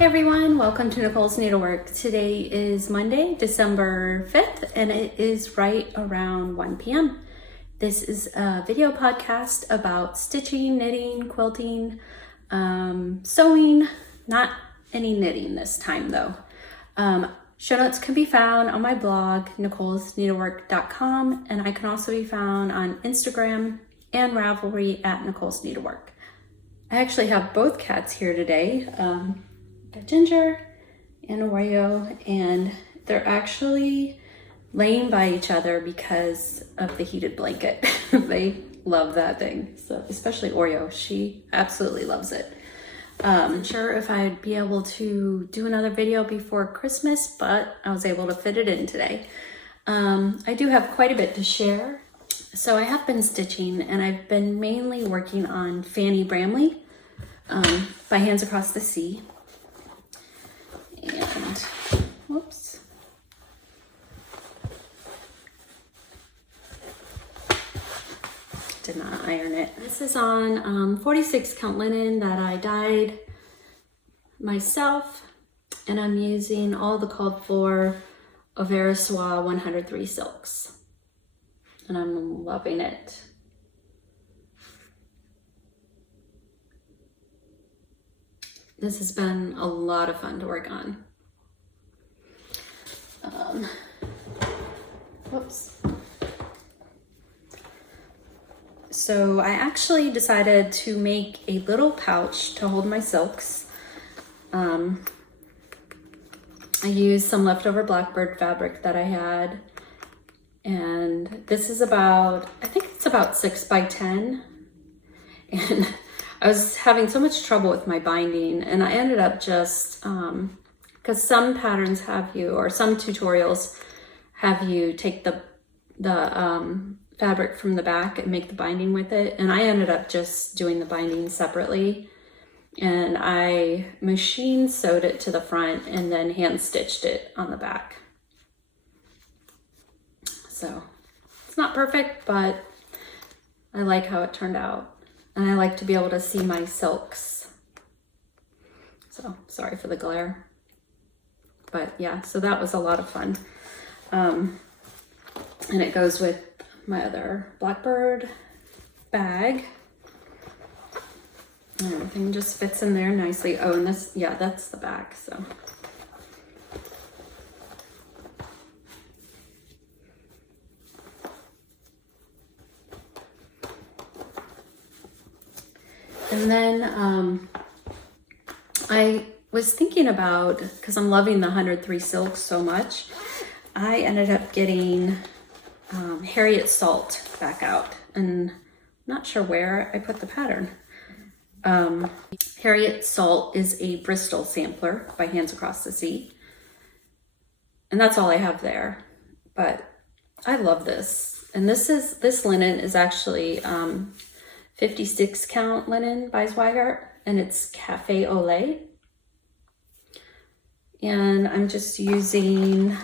Hey everyone, welcome to Nicole's Needlework. Today is Monday, December 5th, and it is right around 1 p.m. This is a video podcast about stitching, knitting, quilting, sewing, not any knitting this time though. Show notes can be found on my blog, nicolesneedlework.com, and I can also be found on Instagram and Ravelry at Nicole's Needlework. I actually have both cats here today. Got Ginger and Oreo, and they're actually laying by each other because of the heated blanket. They love that thing, so especially Oreo. She absolutely loves it. I'm sure if I'd be able to do another video before Christmas, but I was able to fit it in today. I do have quite a bit to share. So I have been stitching, and I've been mainly working on Fanny Bramley by Hands Across the Sea. And whoops, did not iron it. This is on 46 count linen that I dyed myself, and I'm using all the called for Overa Soie 103 silks, and I'm loving it. This has been a lot of fun to work on. Whoops. So I actually decided to make a little pouch to hold my silks. I used some leftover Blackbird fabric that I had, and this is about, I think it's about 6 by 10, and I was having so much trouble with my binding, and I ended up just, because some patterns have you, or some tutorials have you take the fabric from the back and make the binding with it, and I ended up just doing the binding separately, and I machine sewed it to the front and then hand stitched it on the back. So it's not perfect, but I like how it turned out. And I like to be able to see my silks. So sorry for the glare. But yeah, so that was a lot of fun. And it goes with my other Blackbird bag. And everything just fits in there nicely. Oh, and this, yeah, that's the back, so. And then I was thinking about, because I'm loving the 103 silks so much, I ended up getting Harriet Salt back out, and I'm not sure where I put the pattern. Harriet Salt is a Bristol sampler by Hands Across the Sea, and that's all I have there. But I love this, and this linen is actually 56 count linen by Zweigart, and it's Cafe au lait. And I'm just using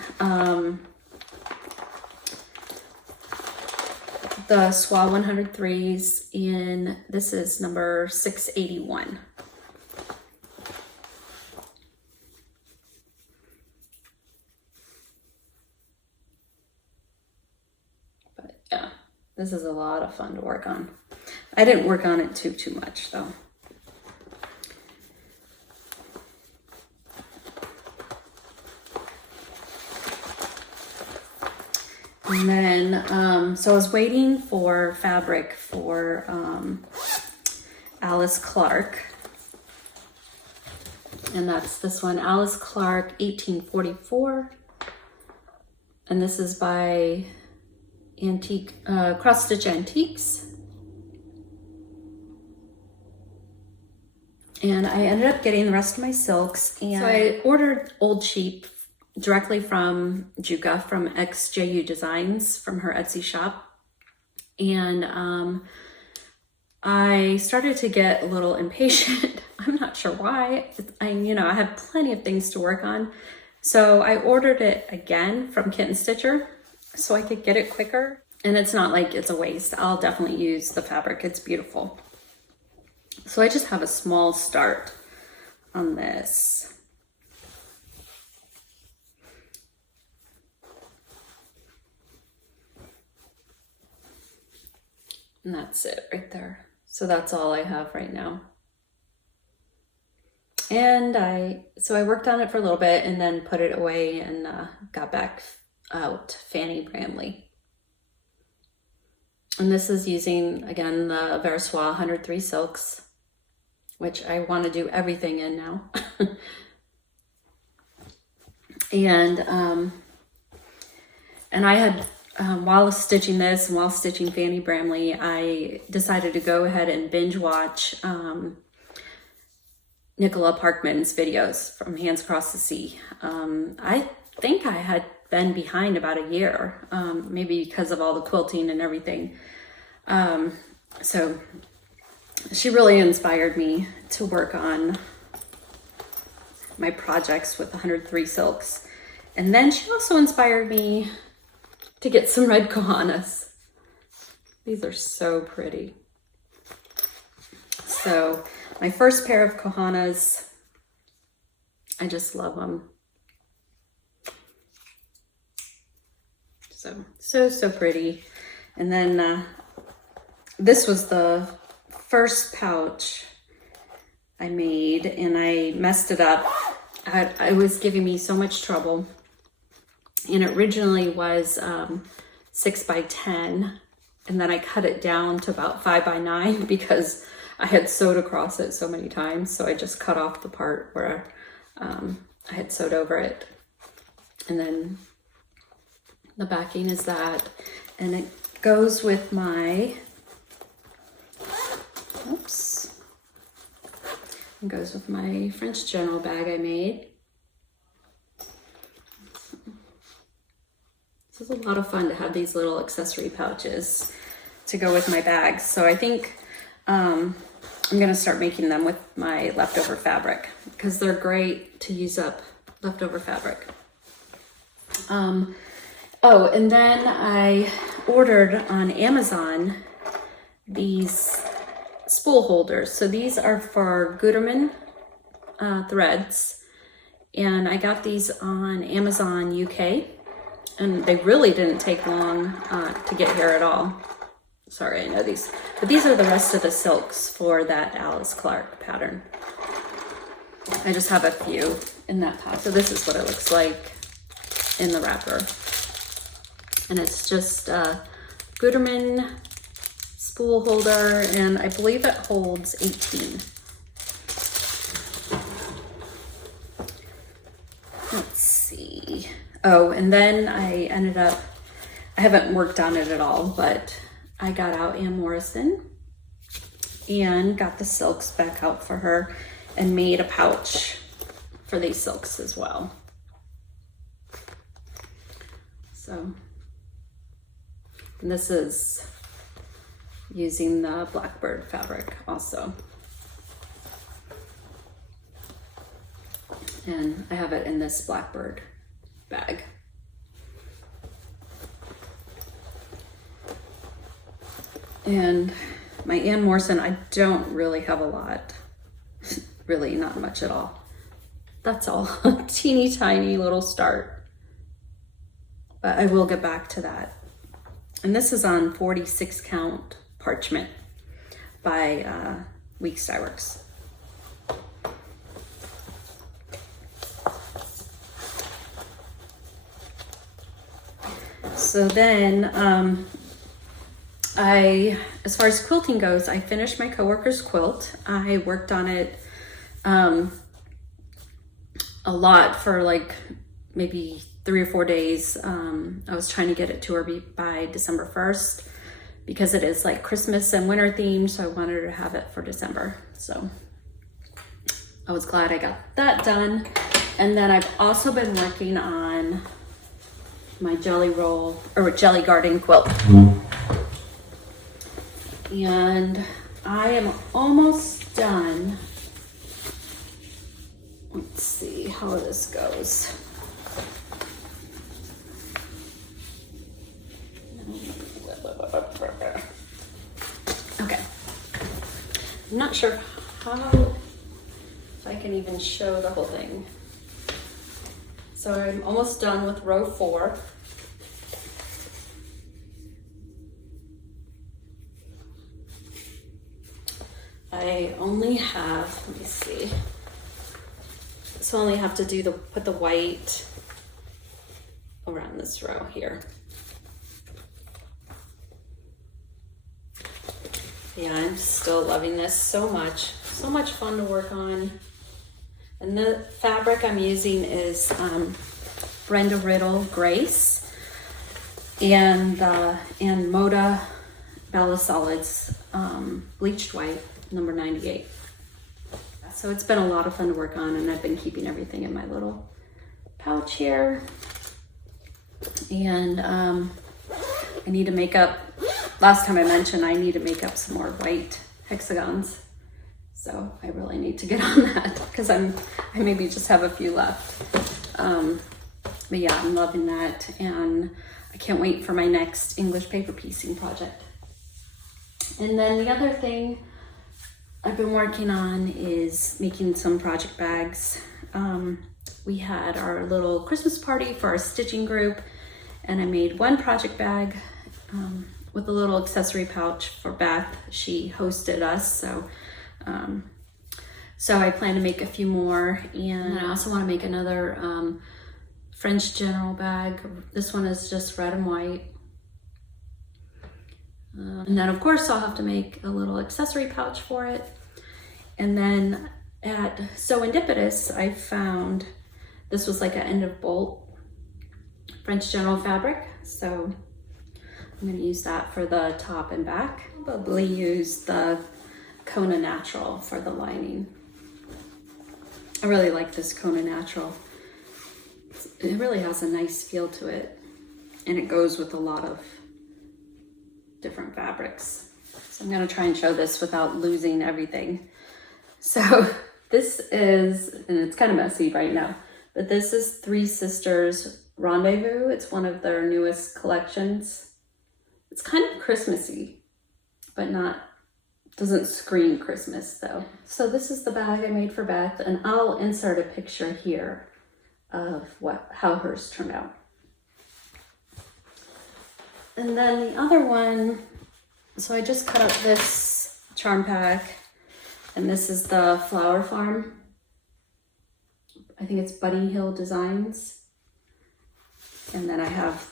the Soie 103s in, this is number 681. But yeah, this is a lot of fun to work on. I didn't work on it too much though. And then, so I was waiting for fabric for Alice Clark. And that's this one, Alice Clark 1844. And this is by Cross Stitch Antiques. And I ended up getting the rest of my silks, and so I ordered Old Sheep directly from Juka, from XJU Designs, from her Etsy shop. And I started to get a little impatient. I'm not sure why. I have plenty of things to work on. So I ordered it again from Kitten Stitcher so I could get it quicker. And it's not like it's a waste. I'll definitely use the fabric. It's beautiful. So I just have a small start on this. And that's it right there. So that's all I have right now. And I worked on it for a little bit and then put it away and got back out Fanny Bramley. And this is using, again, the Versoix 103 silks, which I want to do everything in now. And I had, while stitching this and while stitching Fanny Bramley, I decided to go ahead and binge watch Nicola Parkman's videos from Hands Across the Sea. I think I had been behind about a year, maybe because of all the quilting and everything. So she really inspired me to work on my projects with 103 silks. And then she also inspired me to get some red kohanas. These are so pretty. So my first pair of kohanas, I just love them. So pretty. And then this was the first pouch I made, and I messed it up. It was giving me so much trouble. And it originally was 6 by 10, and then I cut it down to about 5 by 9 because I had sewed across it so many times. So I just cut off the part where I had sewed over it. And then the backing is that, and it goes with my, it goes with my French General bag I made. This is a lot of fun to have these little accessory pouches to go with my bags. So I think I'm gonna start making them with my leftover fabric because they're great to use up leftover fabric. Oh, and then I ordered on Amazon these spool holders. So these are for Gutermann threads, and I got these on Amazon UK, and they really didn't take long to get here at all. Sorry, I know these, but these are the rest of the silks for that Alice Clark pattern. I just have a few in that pot. So this is what it looks like in the wrapper. And it's just a Gutermann spool holder, and I believe it holds 18. Let's see. Oh, and then I ended up, I haven't worked on it at all, but I got out Ann Morrison and got the silks back out for her and made a pouch for these silks as well. So, and this is using the Blackbird fabric also. And I have it in this Blackbird bag. And my Ann Morrison, I don't really have a lot. Really not much at all. That's all. Teeny tiny little start. But I will get back to that. And this is on 46 count parchment by Weeks Dye Works. So then as far as quilting goes, I finished my coworker's quilt. I worked on it a lot for like maybe 3 or 4 days. I was trying to get it to her by December 1st because it is like Christmas and winter themed, so I wanted her to have it for December. So I was glad I got that done. And then I've also been working on my Jelly Garden quilt. And I am almost done. Let's see how this goes. Okay. I'm not sure if I can even show the whole thing. So I'm almost done with row 4. I only have, let me see. So I only have to put the white around this row here. Yeah, I'm still loving this so much. So much fun to work on. And the fabric I'm using is Brenda Riddle Grace and Moda Bella Solids bleached white, number 98. So it's been a lot of fun to work on, and I've been keeping everything in my little pouch here. And I need to make up, last time I mentioned I need to make up some more white hexagons. So I really need to get on that because I maybe just have a few left. But yeah, I'm loving that, and I can't wait for my next English paper piecing project. And then the other thing I've been working on is making some project bags. We had our little Christmas party for our stitching group, and I made one project bag with a little accessory pouch for Beth. She hosted us, so I plan to make a few more, and I also want to make another French general bag. This one is just red and white. And then of course I'll have to make a little accessory pouch for it. And then at Sewindipitous, I found, this was like an end of bolt French general fabric. So I'm gonna use that for the top and back. Probably use the Kona Natural for the lining. I really like this Kona Natural. It really has a nice feel to it, and it goes with a lot of different fabrics. So I'm gonna try and show this without losing everything. So this is, and it's kind of messy right now, but this is Three Sisters Rendezvous. It's one of their newest collections. It's kind of Christmassy, but doesn't scream Christmas though. So this is the bag I made for Beth, and I'll insert a picture here of how hers turned out. And then the other one, so I just cut up this charm pack, and this is the Flower Farm. I think it's Bunny Hill Designs. And then I have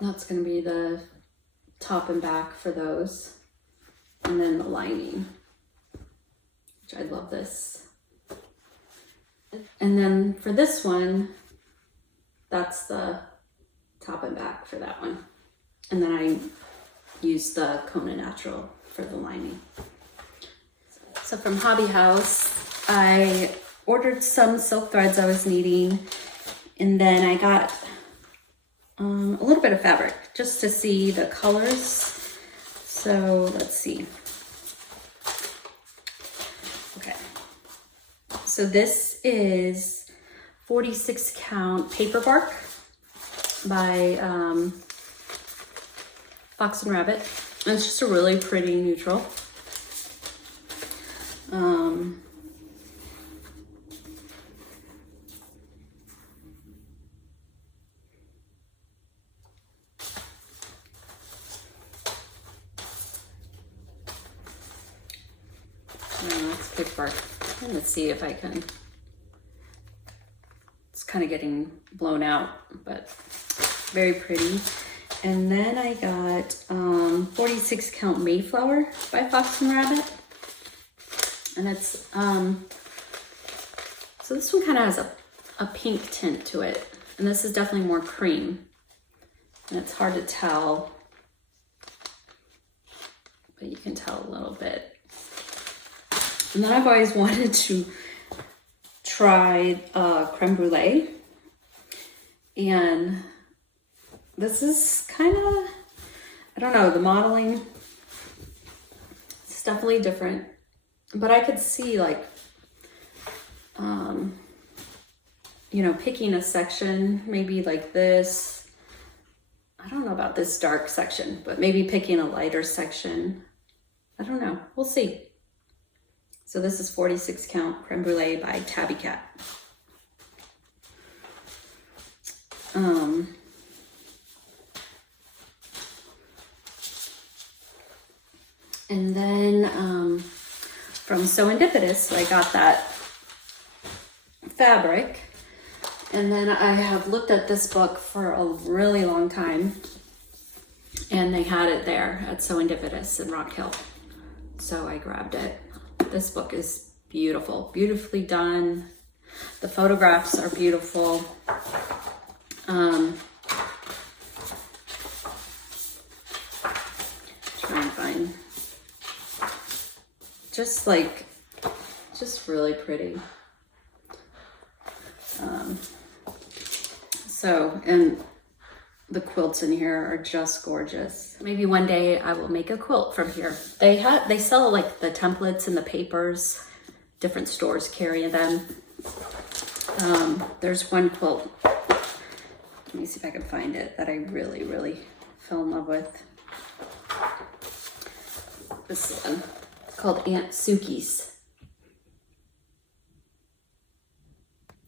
that's gonna be the top and back for those. And then the lining, which I love this. And then for this one, that's the top and back for that one. And then I used the Kona Natural for the lining. So from Hobby House, I ordered some silk threads I was needing, and then I got a little bit of fabric just to see the colors. So let's see. Okay. So this is 46 count paper bark by Fox and Rabbit. And it's just a really pretty neutral. That's paper bark. And let's see if I can. It's kind of getting blown out, but very pretty. And then I got 46 count Mayflower by Fox and Rabbit. And it's, so this one kind of has a pink tint to it. And this is definitely more cream. And it's hard to tell, but you can tell a little bit. And then I've always wanted to try creme brulee. And this is kind of, I don't know, the modeling, it's definitely different. But I could see like, you know, picking a section, maybe like this. I don't know about this dark section, but maybe picking a lighter section. I don't know, we'll see. So this is 46 count creme brulee by Tabby Cat. And then from Serendipitous, I got that fabric. And then I have looked at this book for a really long time, and they had it there at Serendipitous in Rock Hill. So I grabbed it. This book is beautiful, beautifully done. The photographs are beautiful. Try and find just really pretty. And the quilts in here are just gorgeous. Maybe one day I will make a quilt from here. They sell like the templates and the papers. Different stores carry them. There's one quilt, let me see if I can find it, that I really, really fell in love with. This one, it's called Aunt Suki's.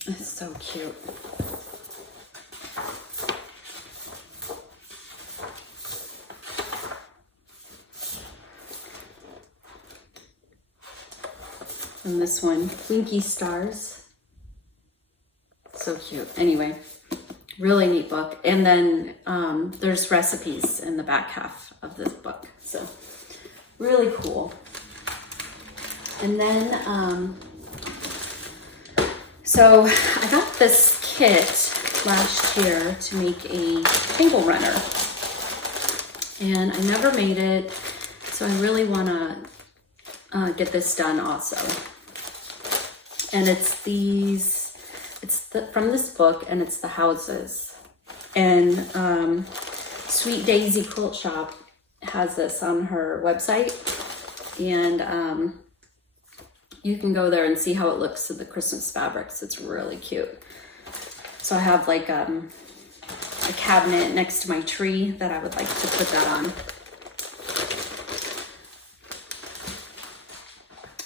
It's so cute. And this one, Winky Stars. So cute. Anyway, really neat book. And then there's recipes in the back half of this book. So really cool. And then, so I got this kit last year to make a table runner. And I never made it, so I really want to get this done also. And it's from this book, and it's the houses. And Sweet Daisy Quilt Shop has this on her website, and you can go there and see how it looks to the Christmas fabrics. It's really cute. So I have like a cabinet next to my tree that I would like to put that on.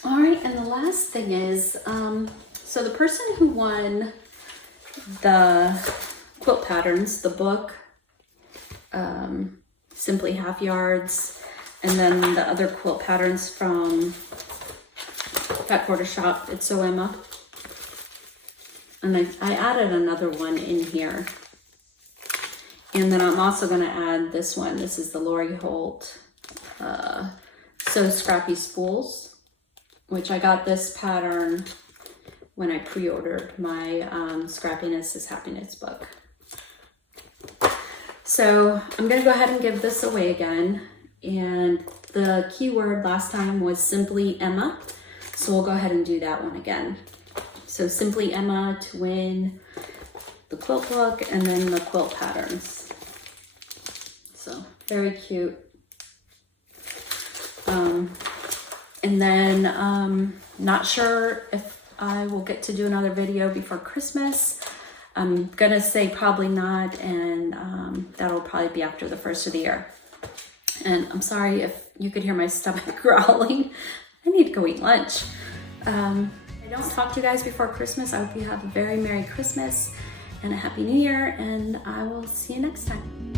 All right, and the last thing is, so the person who won the quilt patterns, the book, Simply Half Yards, and then the other quilt patterns from Fat Quarter Shop, It's So Emma. And I added another one in here. And then I'm also gonna add this one. This is the Lori Holt So Scrappy Spools, which I got this pattern when I pre-ordered my Scrappiness is Happiness book. So I'm gonna go ahead and give this away again. And the keyword last time was Simply Emma. So we'll go ahead and do that one again. So Simply Emma to win the quilt book and then the quilt patterns. So very cute. And then not sure if I will get to do another video before Christmas. I'm gonna say probably not, and that'll probably be after the first of the year. And I'm sorry if you could hear my stomach growling. I need to go eat lunch. I don't talk to you guys before Christmas. I hope you have a very Merry Christmas and a Happy New Year, and I will see you next time.